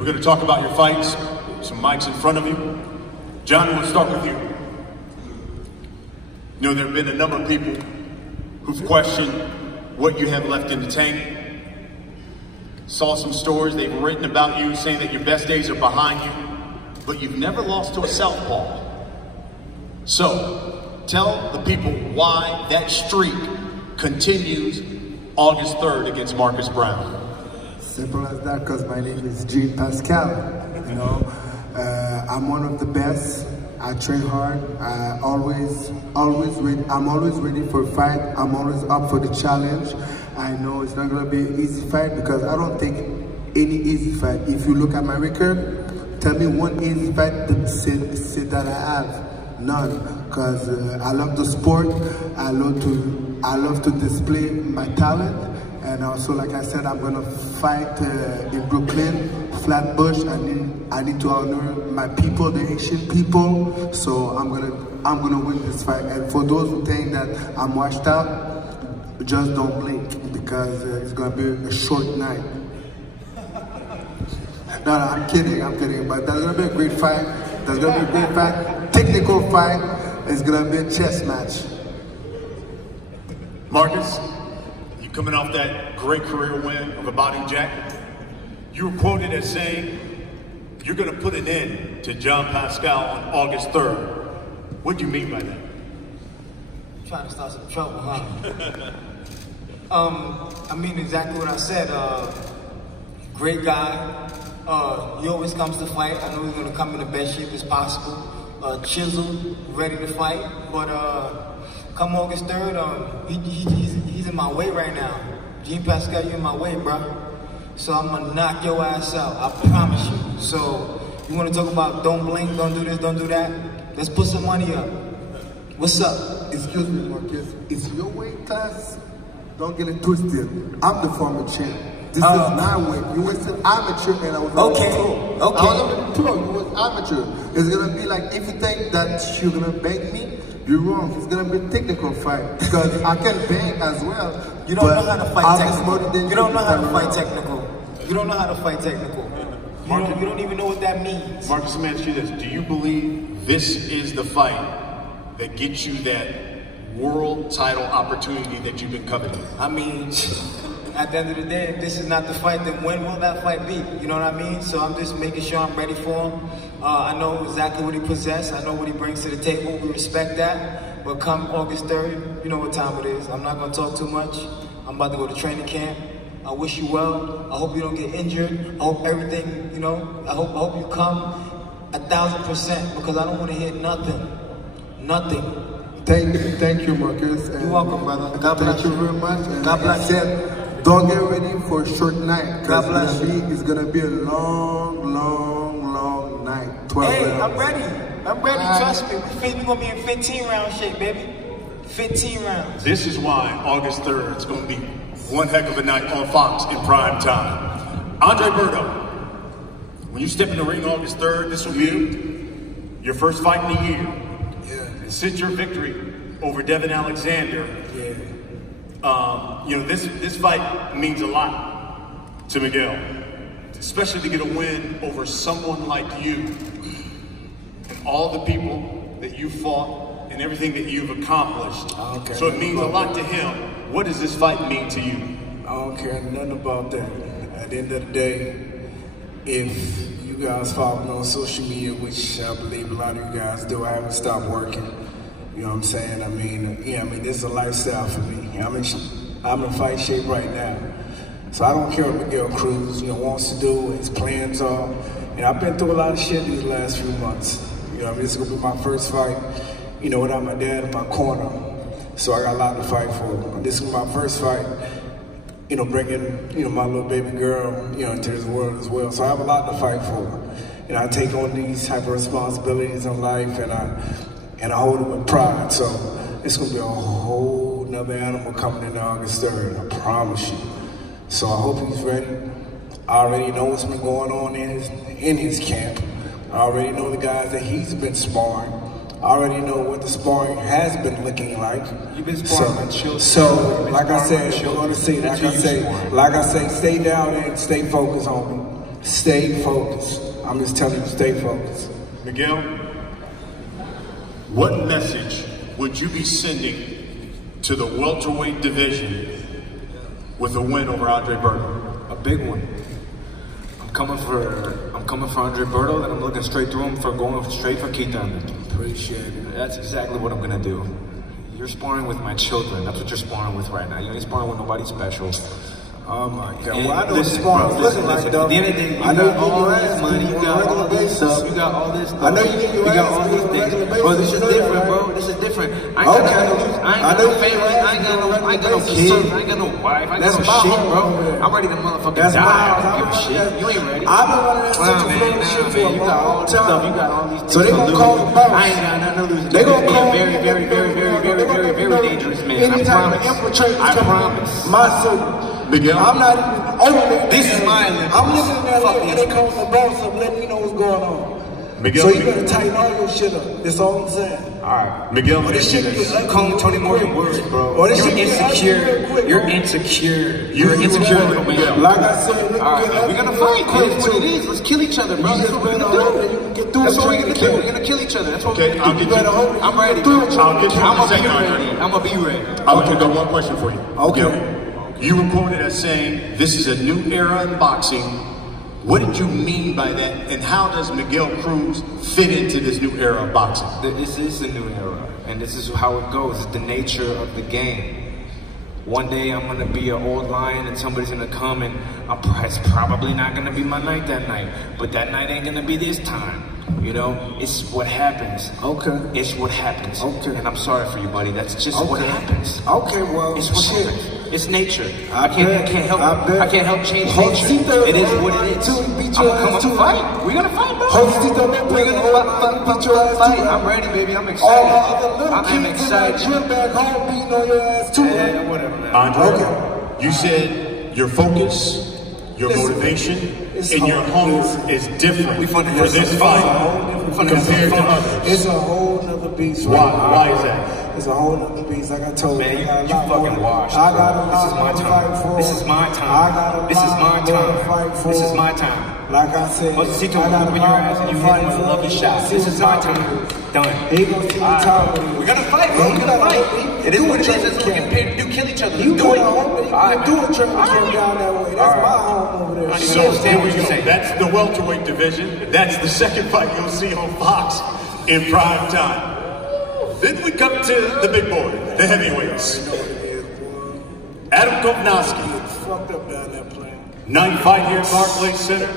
We're going to talk about your fights. Some mics in front of you. John, we'll start with you. You know, there have been a number of people who've questioned what you have left in the tank. Saw some stories they've written about you saying that your best days are behind you, but you've never lost to a southpaw. So, tell the people why that streak continues August 3rd against Marcus Browne. Simple as that, because my name is Jean Pascal. You know, I'm one of the best. I train hard. I'm always ready for a fight. I'm always up for the challenge. I know it's not gonna be an easy fight because I don't think any easy fight. If you look at my record, tell me one easy fight that I have. None. Because I love the sport. I love to display my talent. And also, like I said, I'm gonna fight in Brooklyn, Flatbush. I need to honor my people, the Haitian people. So I'm gonna win this fight. And for those who think that I'm washed out, just don't blink because it's gonna be a short night. No, I'm kidding. But that's gonna be a great fight. That's gonna be a great fight. Technical fight. It's gonna be a chess match. Marcus, you coming off that great career win of Abadi Jack, you were quoted as saying, you're gonna put an end to John Pascal on August 3rd. What do you mean by that? Trying to start some trouble, huh? I mean exactly what I said. Great guy. He always comes to fight. I know he's gonna come in the best shape as possible. Chiseled, ready to fight. But come August 3rd, he's in my way right now. Jean Pascal, you're in my way, bro. So I'm gonna knock your ass out. I promise you. So you wanna talk about don't blink, don't do this, don't do that? Let's put some money up. What's up? Excuse me, Marcus. It's your weight class. Don't get it twisted. I'm the former champ. This is my weight. You was an amateur and I was on the pro. I was on the pro. You was amateur. It's gonna be like if you think that you're gonna bang me, you're wrong. It's gonna be a technical fight because I can bang as well. You don't know how to fight technical. You don't know how to fight technical. You don't know how to fight technical. You don't even know what that means. Marcus, let me ask you this. Do you believe this is the fight that gets you that world title opportunity that you've been coveting? I mean, at the end of the day, if this is not the fight, then when will that fight be? You know what I mean? So I'm just making sure I'm ready for him. I know exactly what he possesses. I know what he brings to the table. We respect that. But come August 3rd, you know what time it is. I'm not going to talk too much. I'm about to go to training camp. I wish you well. I hope you don't get injured. I hope everything, you know, I hope you come 1,000% because I don't want to hear nothing. Nothing. Thank you, Marcus. You're welcome, brother. God bless you very much. And God bless you. Don't get ready for a short night. God bless you. It's gonna be a long night. 12 Hey, rounds. I'm ready. Trust me. We're gonna be in 15 round shape, baby. 15 rounds. This is why August 3rd is gonna be one heck of a night on Fox in prime time. Andre Berto, when you step in the ring August 3rd, this will be your first fight in a year. And since your victory over Devin Alexander, you know, this fight means a lot to Miguel, especially to get a win over someone like you and all the people that you fought and everything that you've accomplished. So it means a lot to him. What does this fight mean to you? I don't care nothing about that. At the end of the day, if you guys follow me on social media, which I believe a lot of you guys do, I haven't stopped working. You know what I'm saying? I mean, this is a lifestyle for me. I'm in fight shape right now. So I don't care what Miguel Cruz, wants to do, what his plans are. And I've been through a lot of shit these last few months. This is gonna be my first fight, without my dad in my corner. So I got a lot to fight for. This is my first fight, bringing, my little baby girl, into this world as well. So I have a lot to fight for. And I take on these type of responsibilities in life and I hold it with pride. So it's gonna be a whole nother animal coming in August 3rd, I promise you. So I hope he's ready. I already know what's been going on in his camp. I already know the guys that he's been sparring. I already know what the sparring has been looking like. You've been sparring with children. So, like I say, stay down and stay focused on me. Stay focused. I'm just telling you, stay focused. Miguel, what message would you be sending to the welterweight division with a win over Andre Berto? A big one. I'm coming for Andre Berto, and I'm looking straight through him for going straight for Keith Thurman. Appreciate it. That's exactly what I'm gonna do. You're sparring with my children. That's what you're sparring with right now. You ain't sparring with nobody special. Oh my God. And well, I know listen, what bro, looking like, At though. the end of the day, you I know got you get all your this ass money, beat you on got a all regular this stuff, basis. you got all this stuff. I know you get your got ass all beat these on a things. regular Bro, this basis. is You know that, different, right? bro. This is different. I Okay. ain't got no favorite. I ain't got no kids. I ain't got no wife. I ain't got no shit, bro. I'm ready to motherfucking die. I don't give a shit. You ain't ready. I've been running that Nah, Central man, Florida shit nah, for a man. You got all long this stuff. time. You got all these things So they to gonna lose. call him boss. I ain't got nothing to lose. They gonna Be call a very, very, very, very, very, very, very dangerous man. I Anytime the promise. infiltrators I come promise. my city. Miguel? I'm not even over This is my Olympics. I'm living in that Fuck and these they call the boss up, letting me know what's going on. Miguel, So you better tighten all your shit up. That's all I'm saying. Alright. Miguel, But this shit Martinez. get ugly. Call Tony Morgan words, bro. Or this You're shit get ugly insecure. real quick, You're bro. insecure. You You're insecure, were Miguel. man. Like I said, we can Alright, get ugly we're gonna real fight. quick, That's what it too. is. Let's kill each other, bro. That's what we're gonna do. That's what we're gonna do. We're gonna kill each other. That's what we're Okay, gonna do. I'll I'm ready. I'll get you I'm in a gonna be second, ready. Andre. I'm gonna be ready. I got one question for you. Okay. Miguel, you were quoted as saying, this is a new era in boxing. What did you mean by that, and how does Miguel Cruz fit into this new era of boxing? This is a new era, and this is how it goes. It's the nature of the game. One day I'm gonna be an old lion and somebody's gonna come and it's probably not gonna be my night that night, but that night ain't gonna be this time. You know, it's what happens. Okay. It's what happens. Okay. And I'm sorry for you, buddy. That's just what happens. Okay, well, It's what shit. happens. It's nature. I I can't help. bet. I can't help change Josito, nature. It is what it is. too, beat I'm your gonna come ass up too. and fight. We're gonna fight, bro. Josito, We're gonna beat your ass fight. too. I'm ready, baby. I'm All the excited. other little I am kids in that excited. gym back home beating on your ass too. Yeah, whatever, man. Andre, Okay. you said your focus, your Listen, motivation, it's and your hard. hunger Listen. is different We finna for have this some fight fun. compared to others. It's a whole nother beast. Why? right now. Why is that? It's a whole nother beast. Like I told Man, you, you I got a lot fucking more. washed, I bro. got a This lot is my more to time. fight for. This is my time. I got a This is lot my more to time. fight for. This is my time. Like I said, Josito I got a open your lot ass more and to you hit fight him with a for. lucky shot. This is my time. Done. He gonna see the top of We're gonna fight, bro. We're gonna fight. It is what it is. That's what we get paid to do. Kill each other. You Do do it. it. You can do a training camp down that way. That's my home over there. So there we go. That's the welterweight division. That's the second fight you'll see on Fox in prime time. Then we come to the big boy, the heavyweights. Adam Kovnowski, Fucked up down that plane. ninth fight here at Barclays Center.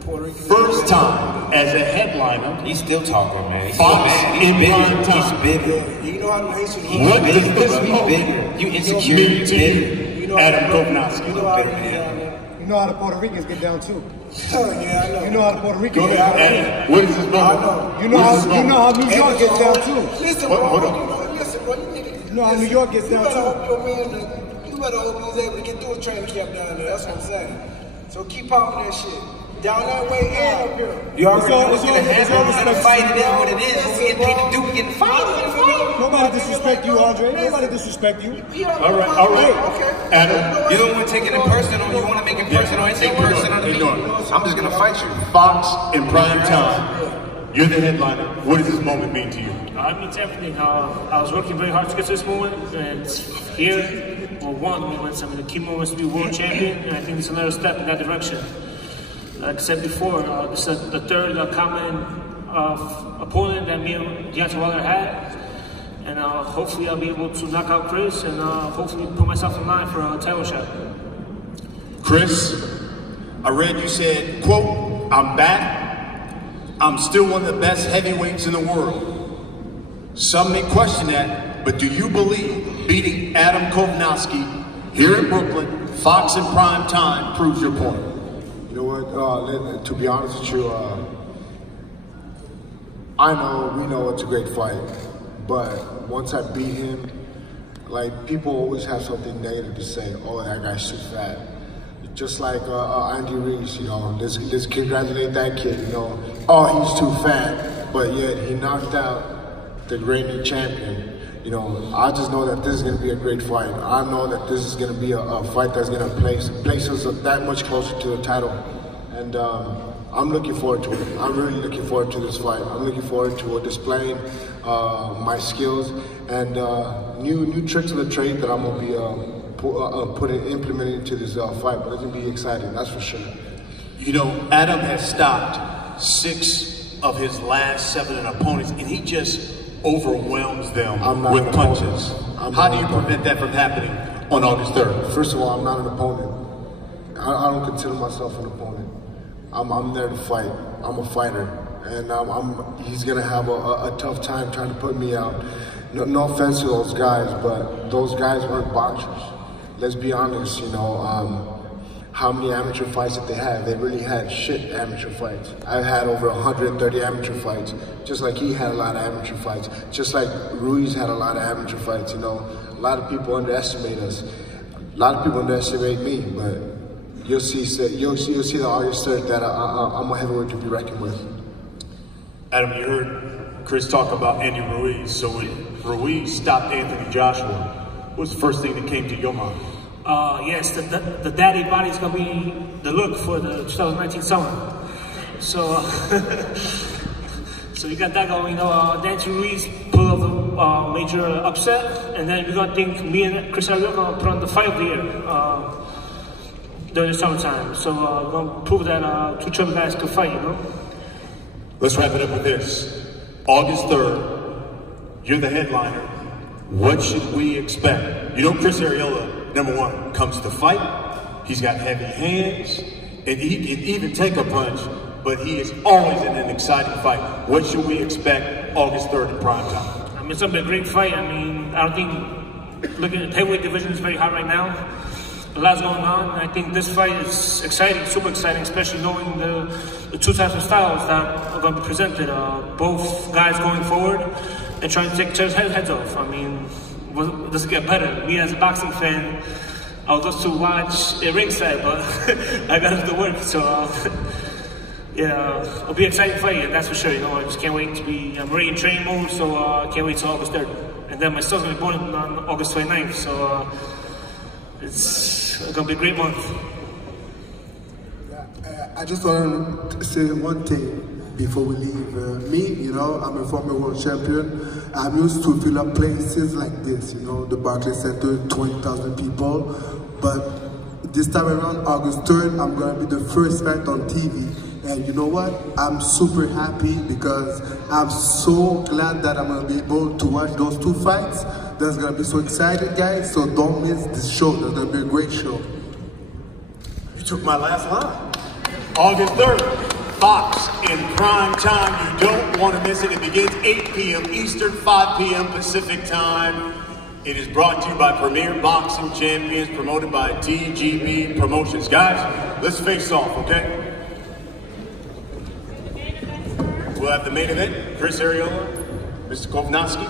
Puerto Rican. First time as a headliner. He's still talking, man. He's Fox still mad. in He's prime bitter. time. He's bitter. You know how nice you He's What bitter, does this bro. He's moment bitter. You insecure. mean You're to bitter. you, Adam Kovnowski? You know how Bitter, to man. down there. You know how the Puerto Ricans get down too. Yeah, I know. You know how the Puerto Ricans Go get ahead, down too. Adam. What is this moment? I know. You know how New York gets down too. Listen, What- bro. hold on. Listen, bro. You niggas. You know how New York gets down You better too. hope your man. You better hope he's able to get through a training camp down there. That's what I'm saying. So keep popping that shit. Down that way and up here. You already know what's It's gonna all- it's all happen. We're gonna respect. fight. It is what it is. What we get paid to do. We getting fight. We're gonna fight. Nobody disrespect you, Andre. Nobody disrespect you. All right. Okay. Adam, You don't want to take it personal. You want to make it personal. It ain't personal to me. I'm just gonna fight you. Fox in prime time. You're the headliner. What does this moment mean to you? It means everything. I was working very hard to get to this moment, and here, well, one moment. I mean, the key moments to be world champion, and I think it's another step in that direction. Like I said before, this is the third common opponent that me and Deontay Wilder had, and hopefully I'll be able to knock out Chris, and hopefully put myself in line for a title shot. Chris, I read you said, quote, I'm back. I'm still one of the best heavyweights in the world. Some may question that, but do you believe beating Adam Kovnowski here in Brooklyn, Fox in prime time, proves your point? You know what, to be honest with you, we know it's a great fight, but once I beat him, like, people always have something negative to say. Oh, that guy's too fat. Just like Andy Reese, you know, let's congratulate that kid, you know. Oh, he's too fat, but yet he knocked out the reigning champion. You know, I just know that this is going to be a great fight. I know that this is going to be a fight that's going to place us that much closer to the title. And I'm looking forward to it. I'm really looking forward to this fight. I'm looking forward to displaying my skills and new tricks of the trade that I'm gonna be implementing into this fight. But it's gonna be exciting, that's for sure. You know, Adam has stopped 6 of his last 7 opponents, and he just overwhelms them with punches. How do you prevent that from happening on August 3rd? First of all, I'm not an opponent. I don't consider myself an opponent. I'm there to fight. I'm a fighter, and he's gonna have a tough time trying to put me out. No offense to those guys, but those guys weren't boxers. Let's be honest, you know. How many amateur fights did they have? They really had shit amateur fights. I've had over 130 amateur fights, just like he had a lot of amateur fights, just like Ruiz had a lot of amateur fights, you know. A lot of people underestimate us. A lot of people underestimate me, but you'll see the August 3rd that I'm a heavyweight to be reckoned with. Adam, you heard Chris talk about Andy Ruiz. So when Ruiz stopped Anthony Joshua, what was the first thing that came to your mind? Yes, the daddy body is going to be the look for the 2019 summer. So, so you got that going. You know, Anthony Ruiz pulled off the major upset, and then we're going to think me and Chris Ariel are going to put on the fight of the year during the summertime. So we're going to prove that 2 chubby guys can fight, you know? Let's wrap it up with this. August 3rd, you're the headliner. What should we expect? You know, Chris Arreola, number 1, comes to fight. He's got heavy hands, and he can even take a punch, but he is always in an exciting fight. What should we expect August 3rd in prime time? I mean, it's going to be a great fight. I mean, I don't think, looking at the heavyweight division is very hot right now. A lot's going on. I think this fight is exciting, super exciting, especially knowing the 2 types of styles that are going to be presented. Both guys going forward and trying to take each other's heads off. I mean, it doesn't get better. Me as a boxing fan, I was just to watch a ringside, but I got to do the work. So yeah, it'll be an exciting fight, that's for sure. You know, I just can't wait to be. I'm already in training mode, so I can't wait till August 3rd. And then my son's gonna be born on August 29th, so it's gonna be a great month. I just want to say one thing before we leave. Me, you know, I'm a former world champion. I'm used to fill up places like this, you know, the Barclays Center, 20,000 people. But this time around, August 3rd, I'm gonna be the first fight on TV. And you know what? I'm super happy because I'm so glad that I'm gonna be able to watch those 2 fights. That's gonna be so exciting, guys. So don't miss this show. That's gonna be a great show. You took my last line. August 3rd, Fox in prime time. You don't want to miss it. It begins 8 p.m. Eastern, 5 p.m. Pacific time. It is brought to you by Premier Boxing Champions, promoted by TGB Promotions. Guys, let's face off, okay? We'll have the main event, Chris Arreola, Mr. Kovnowski.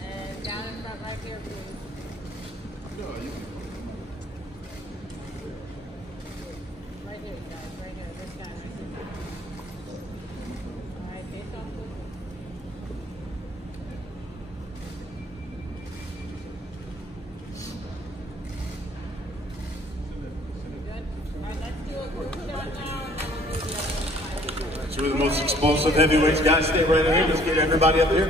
And down in front right here, please. Right here, guys, right here, this guy. All right, face off, please. Two of the most explosive heavyweights. Guys, stay right here. Let's get everybody up here.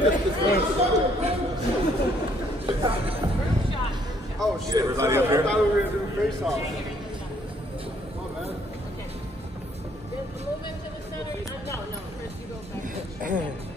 Oh shit! Everybody up here. I thought we were gonna do face-off. Oh, man. Okay. Move into the center. No, Chris, you go back.